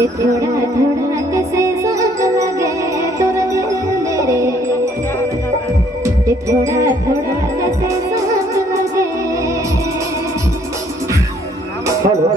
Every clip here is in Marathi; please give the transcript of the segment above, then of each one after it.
ये थोड़ा थोड़ा कैसे साथ लगे तोरा दिल मेरे, ये थोड़ा थोड़ा कैसे साथ लगे। हेलो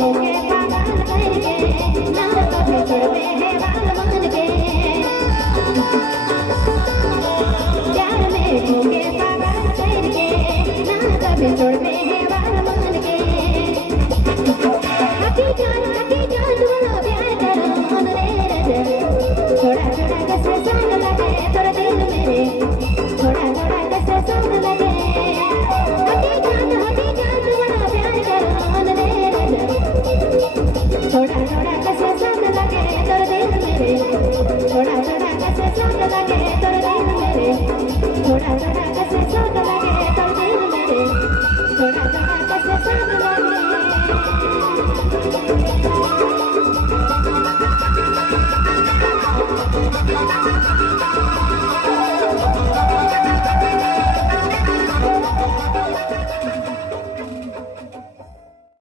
मोके पागल करके ना कभी छोड़वे है बाल मान के प्यार में मोके पागल करके ना कभी छोड़वे है बाल मान के हकीकत वाला प्यार करो मन रे थोड़ा थोड़ा कैसे संग लगे तोरे दिल मेरे थोड़ा थोड़ा कैसे संग लगे हकीकत वाला प्यार करो मन रे थोड़ा थोड़ा कैसे संग लगे तोरे दिल मेरे थोड़ा थोड़ा कैसे संग लगे तोरे दिल मेरे थोड़ा थोड़ा